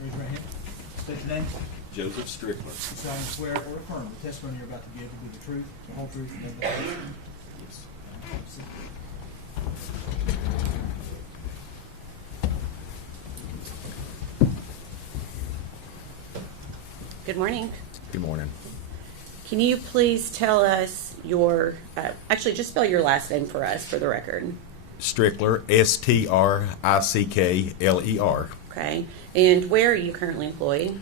Raise your right hand. State your name. Joseph Strickler. You solemnly swear or affirm the testimony you're about to give will be the truth, the whole truth, and nothing but the truth. Yes. Good morning. Good morning. Can you please tell us your, actually just spell your last name for us for the record. Strickler, Strickler. Okay. And where are you currently employed?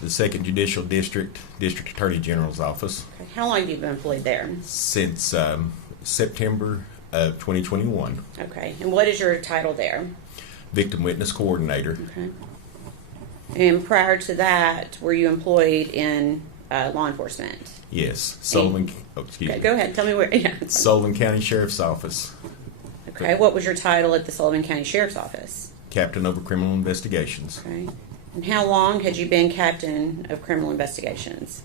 The 2nd Judicial District Attorney General's Office. Okay. How long have you been employed there? Since September of 2021. Okay. And what is your title there? Victim Witness Coordinator. Okay. And prior to that, were you employed in law enforcement? Yes. Sullivan. Okay, go ahead. Tell me where. Yeah. Sullivan County Sheriff's Office. Okay. What was your title at the Sullivan County Sheriff's Office? Captain over Criminal Investigations. Okay. And how long had you been captain of criminal investigations?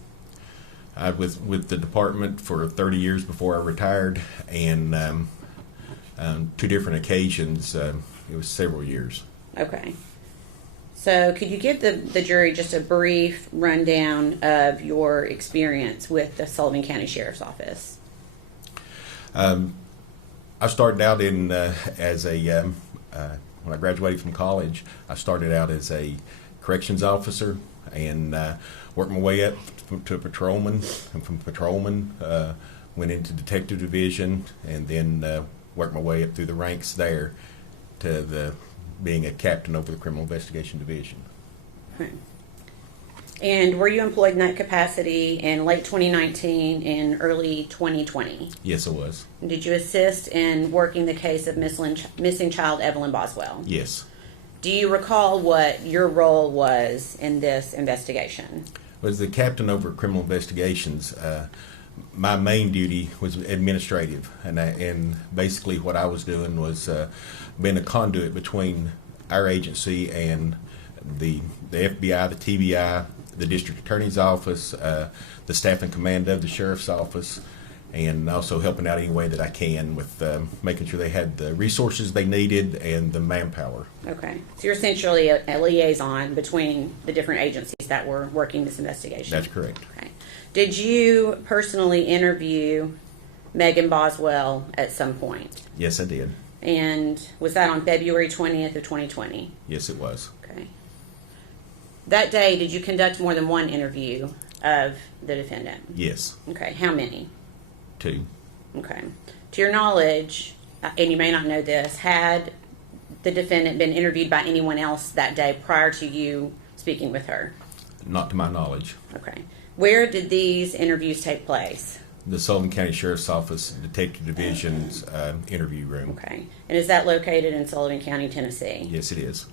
I was with the department for 30 years before I retired, and 2 different occasions. It was several years. Okay. So could you give the jury just a brief rundown of your experience with the Sullivan County Sheriff's Office? I started out in as a when I graduated from college. I started out as a corrections officer and worked my way up to a patrolman, and from patrolman went into detective division, and then worked my way up through the ranks there to being a captain over the criminal investigation division. Okay. And were you employed in that capacity in late 2019 and early 2020? Yes, I was. Did you assist in working the case of missing child Megan Boswell? Yes. Do you recall what your role was in this investigation? Was the captain over criminal investigations. My main duty was administrative, and basically what I was doing was being a conduit between our agency and the FBI, the TBI, the district attorney's office, the staff and command of the sheriff's office, and also helping out any way that I can with making sure they had the resources they needed and the manpower. Okay. So you're essentially a liaison between the different agencies that were working this investigation? That's correct. Okay. Did you personally interview Megan Boswell at some point? Yes, I did. And was that on February 20th of 2020? Yes, it was. Okay. That day, did you conduct more than one interview of the defendant? Yes. Okay. How many? 2. Okay. To your knowledge, and you may not know this, had the defendant been interviewed by anyone else that day prior to you speaking with her? Not to my knowledge. Okay. Where did these interviews take place? The Sullivan County Sheriff's Office Detective Division's interview room. Okay. And is that located in Sullivan County, Tennessee? Yes, it is.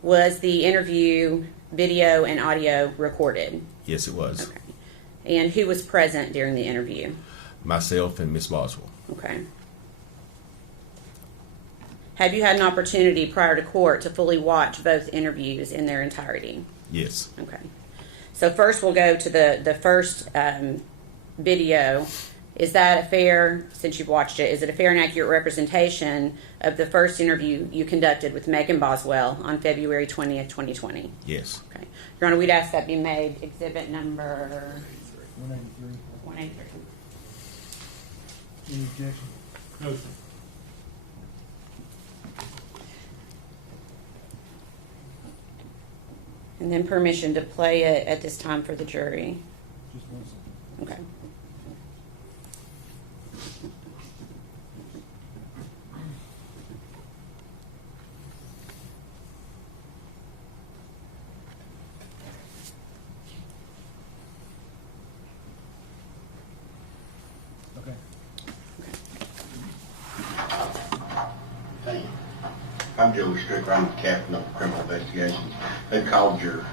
Was the interview video and audio recorded? Yes, it was. Okay. And who was present during the interview? Myself and Miss Boswell. Okay. Have you had an opportunity prior to court to fully watch both interviews in their entirety? Yes. Okay. So first we'll go to the first video. Is that a fair, since you've watched it, is it a fair and accurate representation of the first interview you conducted with Megan Boswell on February 20th, 2020? Yes. Okay. Your Honor, we'd ask that be made exhibit number 183. 183. Any objection? No, sir. And then permission to play it at this time for the jury. Just 1 second. Okay. Okay. Hey, I'm Joe Strickler. I'm the captain of criminal investigations. They called your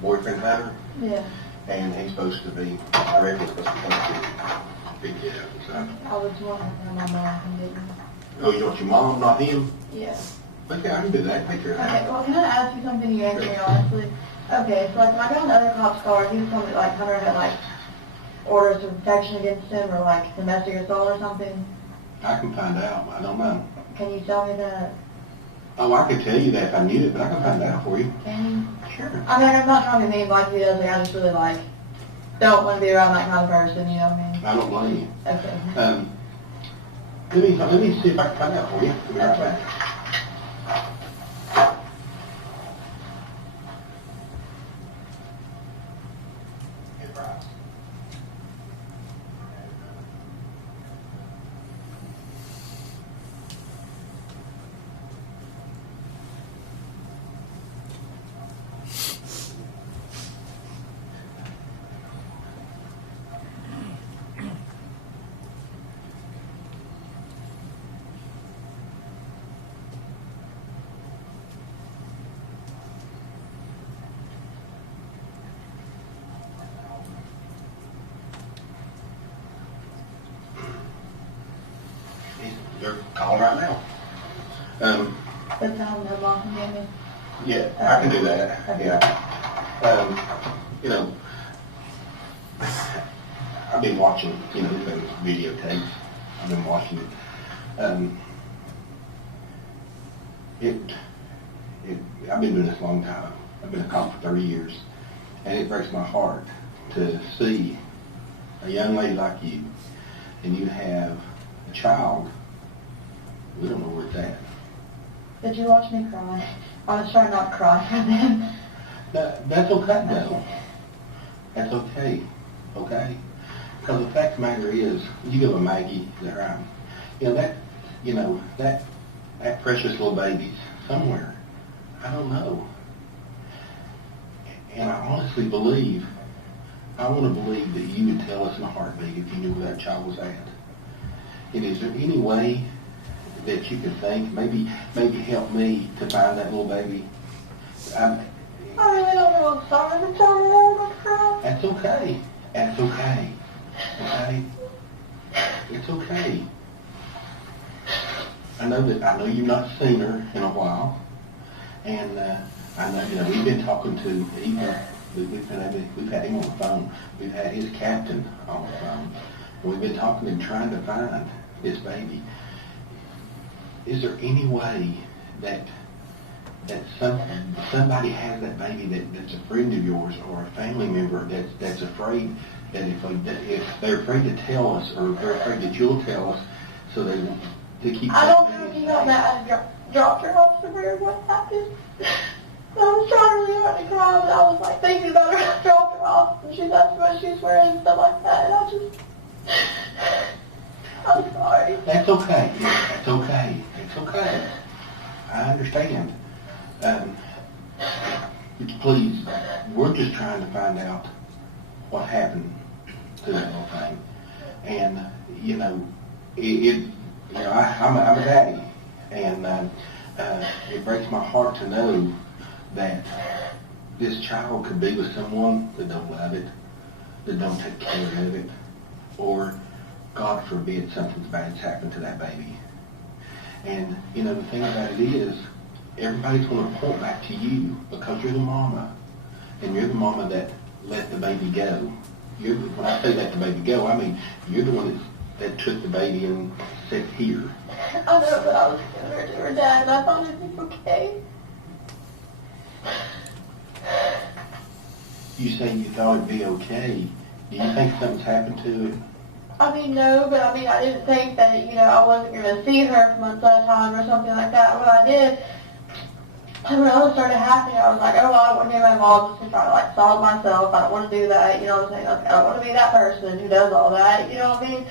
boyfriend Hunter, Yeah, and he's supposed to be, I reckon he's supposed to come to pick you up. So. I was wondering how my mom didn't. Oh, you want your mom, not him? Yeah. Okay, I can do that. Take your Okay, hand. well, can I ask you something you answered me honestly? Okay, so like when I got on the other cop's car, he was telling me like Hunter had like orders of protection against him or like domestic assault or something. I can find out. I don't know. Can you tell me that? Oh, I could tell you that if I knew it, but I can find out for you. Can you? Sure. I mean, I'm not trying to be mean like he does. Like, I just really like, don't want to be around that kind of person, you know what I mean? I don't blame you. Okay. Let me see if I can find out for you. Be right back. They're calling right now. Good time, no mom can give me. Yeah, I can do that. Okay. Yeah. You know, I've been watching, those videotapes. I've been watching it. I've been doing this a long time. I've been a cop for 30 years. And it breaks my heart to see a young lady like you, and you have a child. We don't know where it's at. Did you watch me cry? I was trying not to cry for them. That's okay, though. That's okay. Okay? Because the fact of the matter is, you go to Maggie, is that right? That precious little baby's somewhere. I don't know. And I honestly believe, I want to believe that you would tell us in a heartbeat if you knew where that child was at. And is there any way that you can think, maybe help me to find that little baby? I really don't know. I'm sorry. I'm sorry. I don't want to cry. That's okay. That's okay. Okay? It's okay. I know you've not seen her in a while, and I know we've been talking to Ethan. We've had him on the phone. We've had his captain on the phone, and we've been talking to him trying to find this baby. Is there any way that somebody has that baby that's a friend of yours or a family member that's afraid that if they're afraid to tell us, or they're afraid that you'll tell us, so they keep. I don't know if you know that I dropped her off somewhere. What happened? I was trying really hard to cry, but I was like thinking about her. I dropped her off, and she's asked what she's wearing and stuff like that, and I'm sorry. That's okay. That's okay. It's okay. I understand. Please, we're just trying to find out what happened to that little thing. And, I'm a daddy. And it breaks my heart to know that this child could be with someone that don't love it, that don't take care of it, or, God forbid, something bad's happened to that baby. And, the thing about it is, everybody's going to point back to you because you're the mama. And you're the mama that let the baby go. When I say let the baby go, I mean you're the one that took the baby and said, here. I know, but I was giving her to her dad, and I thought it'd be okay. You say you thought it'd be okay. Do you think something's happened to it? I mean, no, but I didn't think that, I wasn't going to see her for months at a time or something like that. What I did, when all this started happening, I was like, oh, well, I don't want to be my mom just to try to, solve myself. I don't want to do that, you know what I'm saying? Like, I don't want to be that person who does all that, you know what I mean?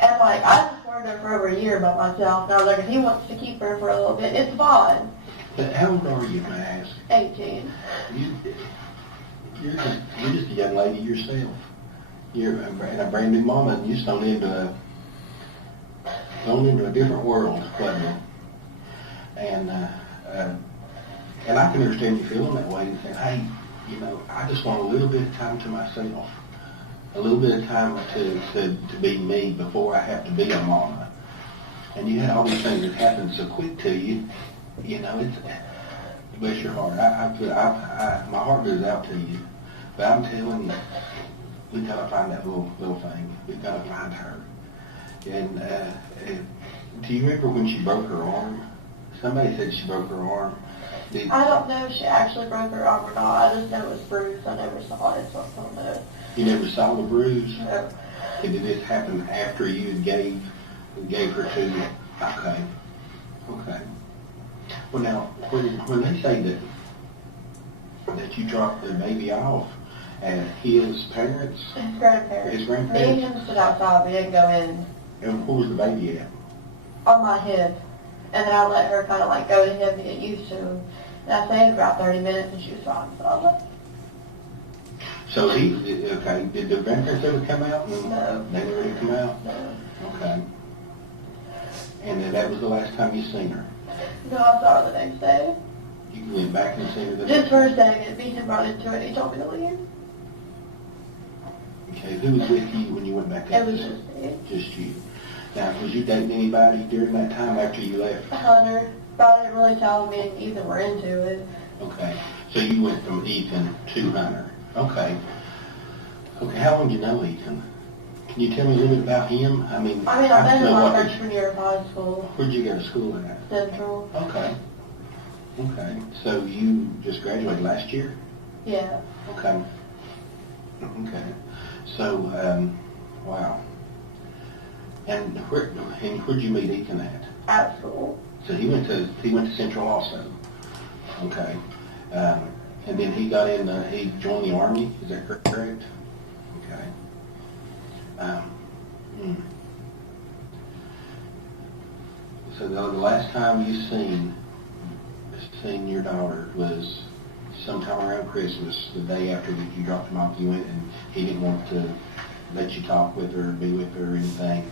And, I supported her for over a year by myself, and I was like, if he wants to keep her for a little bit, it's fine. But how old are you, may I ask? 18. You're just a young lady yourself. You're a brand new mama, and you're thrown into a different world, wasn't it? And I can understand you feeling that way and saying, hey, I just want a little bit of time to myself, a little bit of time to be me before I have to be a mama. And you had all these things that happened so quick to you, it's, bless your heart. My heart goes out to you, but I'm telling you, we've got to find that little thing. We've got to find her. And do you remember when she broke her arm somebody said she broke her arm. I don't know if she actually broke her arm or not. I just know it was bruised. I never saw it, so I don't know. You never saw the bruise? No. And did this happen after you gave her to you? Okay. Okay. Well, now, when they say that you dropped the baby off at his parents, His grandparents. His Me grandparents? and him stood outside. We didn't go in. And where was the baby at? On my hip. And then I let her kind of like go to him to get used to him. And I stayed for about 30 minutes and she was fine. So I was like, So okay, did the grandparents ever come out? No. They never did come out? no. Okay. And then that was the last time you seen her? No, I saw her the next day. You went back and seen her the Just next for a second. Me and him brought into it. He told me to leave. Okay, who was with you when you went back It up was there? just me. Just you. Now, was you dating anybody during that time after you left? Hunter. But I didn't really tell me and Ethan were into it. Okay, so you went from Ethan to Hunter. Okay. Okay, how long did you know Ethan? Can you tell me a little bit about him? I mean, I met don't him know my what freshman year of high school. where'd you go to school at? Central. Okay. Okay, so you just graduated last year? Yeah. Okay. Okay. So, wow. And where'd you meet Ethan at? At school. So he went to Central also. Okay. And then he got in. He joined the Army. Is that correct? Okay. So the last time you seen your daughter was sometime around Christmas, the day after that you dropped him off. You went and he didn't want to let you talk with her, or be with her, or anything.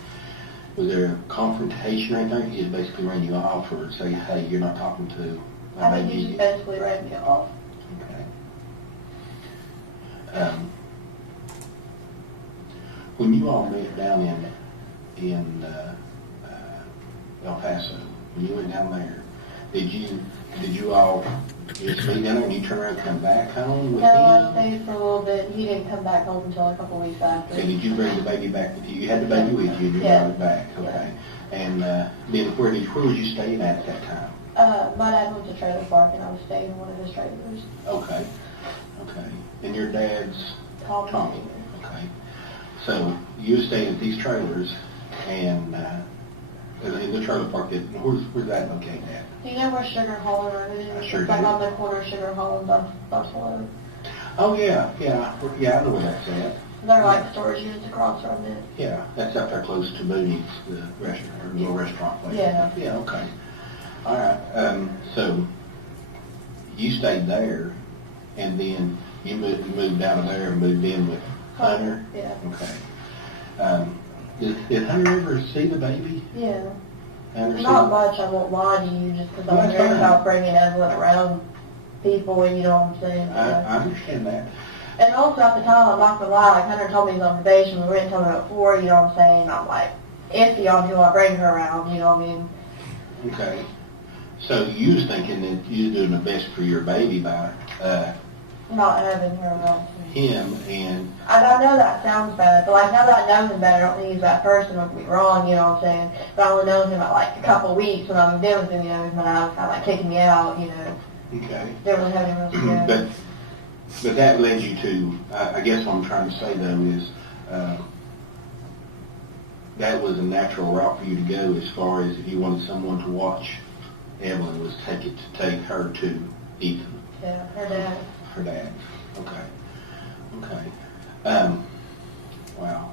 Was there a confrontation or anything? He just basically ran you off, or say, "Hey, you're not talking to my I think baby." he just basically ran me off. Okay. When you all met down in El Paso, when you went down there, did you all just meet down there and you turn around and come back home with No, I him? stayed for a little bit. He didn't come back home until a couple weeks after. So did you bring the baby back with you? You had the baby with you and you Yeah. brought it back, okay. And then where was you staying at that time? My dad went to trailer park and I was staying in one of his trailers. Okay, okay. And your dad's Tommy. Tommy, okay. So you stayed at these trailers and in the trailer park, where's that located at? Do you know where Sugar Hall Road is? I sure It's like do. on the corner of Sugar Hall and Buffalo. Oh, yeah, I know where that's at. They're like storage units across from it. Yeah, that's up there close to Moody's, the restaurant, or little restaurant place. Yeah. Yeah, okay. All right, so you stayed there, and then you moved out of there and moved in with Hunter? Yeah. Okay. Did Hunter ever see the baby? Yeah. Hunter Not see- much, I won't lie to you, just because Well, I'm that's worried fine. about bringing Evelyn around people, you know what I'm saying? I understand that. And also at the time, I'm not gonna lie, like Hunter told me he was on probation, we didn't tell me before, you know what I'm saying? I'm like iffy on who I bring her around, you know what I mean? Okay. So you was thinking that you were doing the best for your baby by Not having her around. him, and I know that sounds bad, but like now that I know him better, I don't think he's a bad person, don't get me wrong, you know what I'm saying? But I only known him at like a couple of weeks when I moved in with him, you know, my dad was kind of like kicking me out, you know. okay. Didn't really have any real But that led you to, I guess what I'm trying to say though is, that was a natural route for you to go as far as if you wanted someone to watch Evelyn was take her to Ethan, Yeah, her dad. her dad. Okay. Okay. Wow.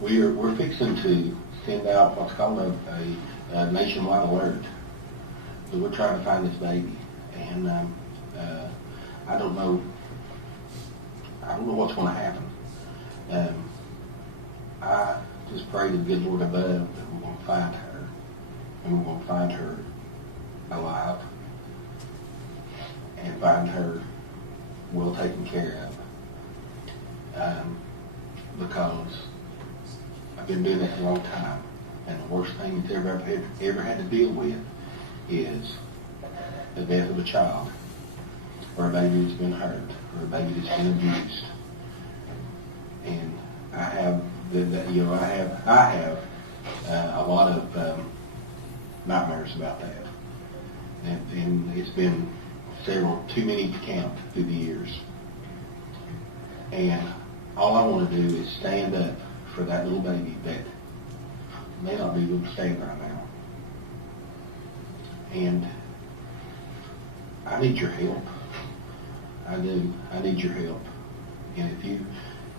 We're fixing to send out what's called a nationwide alert. So we're trying to find this baby, and I don't know what's going to happen. I just pray to the good Lord above that we're going to find her, and we're going to find her alive, and find her well taken care of. Because I've been doing this a long time, and the worst thing that's ever had to deal with is the death of a child, or a baby that's been hurt, or a baby that's been abused. And I have a lot of nightmares about that. And it's been several, too many to count through the years. And all I want to do is stand up for that little baby that may not be able to stand right now. And I need your help. I do. I need your help. And if you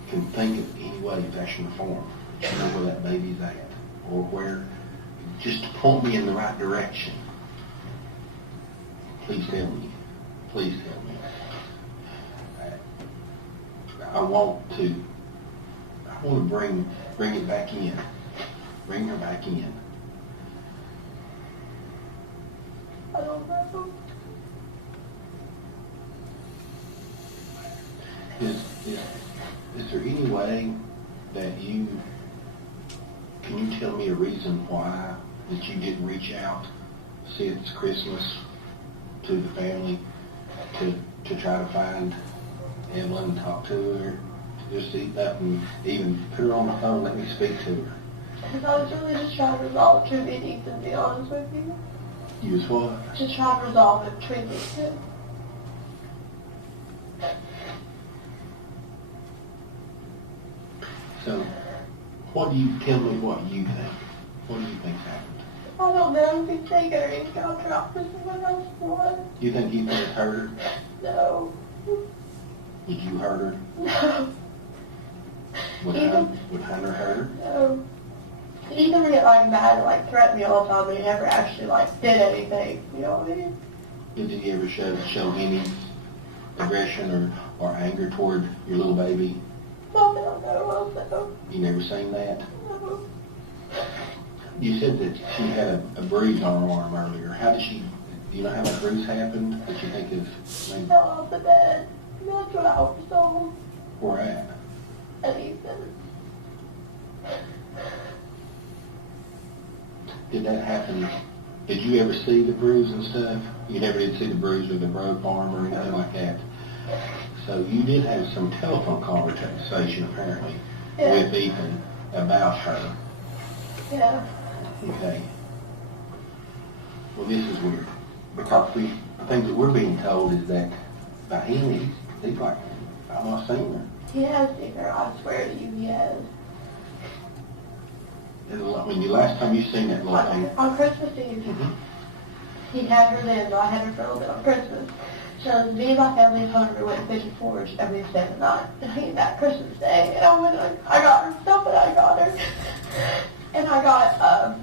can think of any way, fashion, or form, that you know where that baby's at, or where, just to point me in the right direction, please tell me. Please tell me. I want to bring it back in. Bring her back in. I don't know. Is there any way that can you tell me a reason why that you didn't reach out since Christmas to the family to try to find Evelyn and talk to her, to just eat up and even put her on the phone, let me speak to her? Because I was really just trying to resolve two meetings, and be honest with you. You was what? Just trying to resolve it between these two. So, tell me what you think. What do you think happened? I don't know if he's taking her in contract with someone else for one. You think you could have hurt her? No. Would you hurt her? No. Would Hunter hurt her? No. He used to get like mad and like threaten me all the time, but he never actually like did anything. You know what I mean? Did he ever show any aggression or anger toward your little baby? Not that I know of, no. You never seen that? No. You said that she had a bruise on her arm earlier. How did she? Do you know how that bruise happened? That you think is maybe Fell off the bed. That's what I was told. where at? And he said, Did that happen? Did you ever see the bruise and stuff? You never did see the bruise or the broke arm or anything like that. So you did have some telephone conversation apparently Yeah. with Ethan about her. yeah. Okay. Well, this is weird because the things that we're being told is that by him, he's like, I've not seen her. He has seen her, I swear to you, he has. I mean, the last time you seen that little thing. On Christmas Eve, he had her then, but I had her for a little bit on Christmas. So me and my family told her we went fishing forage every day and night. And he came back Christmas Day, and I got her stuff that I got her. And I got,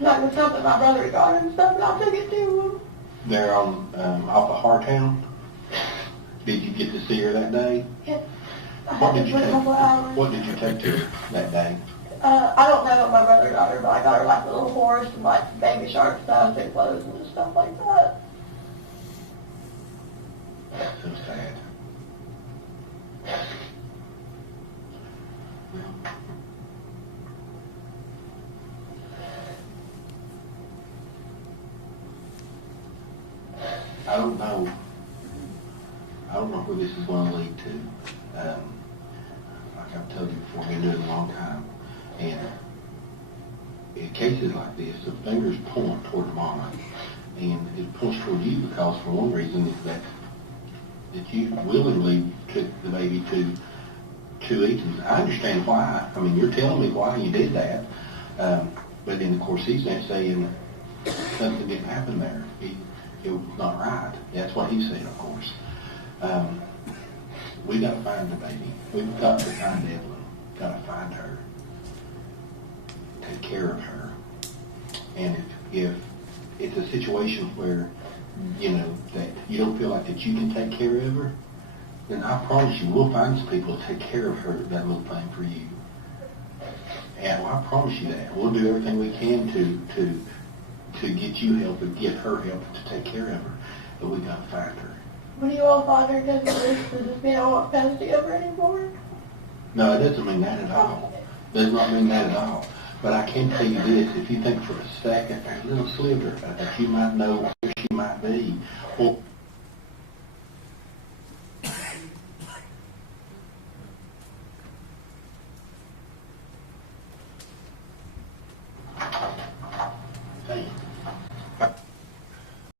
like the stuff that my brother got her and stuff, and I took it to him. There on off of Hartown. Did you get to see her that day? Yeah. I What had did it you for a couple hours. What did you take to her that day? I don't know what my brother got her, but I got her like a little horse and like baby shark stuff and clothes and stuff like that. So sad. I don't know. I don't know where this is going to lead to. Like I've told you before, I've been doing it a long time, and in cases like this, the fingers point toward mama, and it points toward you because, for one reason, is that you willingly took the baby to Ethan. I understand why. I mean, you're telling me why you did that, but then of course he's not saying something didn't happen there. It was not right. That's what he said, of course. We got to find the baby. We've got to find Evelyn. Got to find her. Take care of her. And if it's a situation where, you know, that you don't feel like that you can take care of her, then I promise you, we'll find some people to take care of her, that little thing for you. And I promise you that. We'll do everything we can to get you help and get her help to take care of her. But we got to find her. When you all find her, does this mean I won't fantasy over anymore? No, it doesn't mean that at all. Does not mean that at all. But I can tell you this, if you think for a second, there's a little sliver that you might know where she might be, well,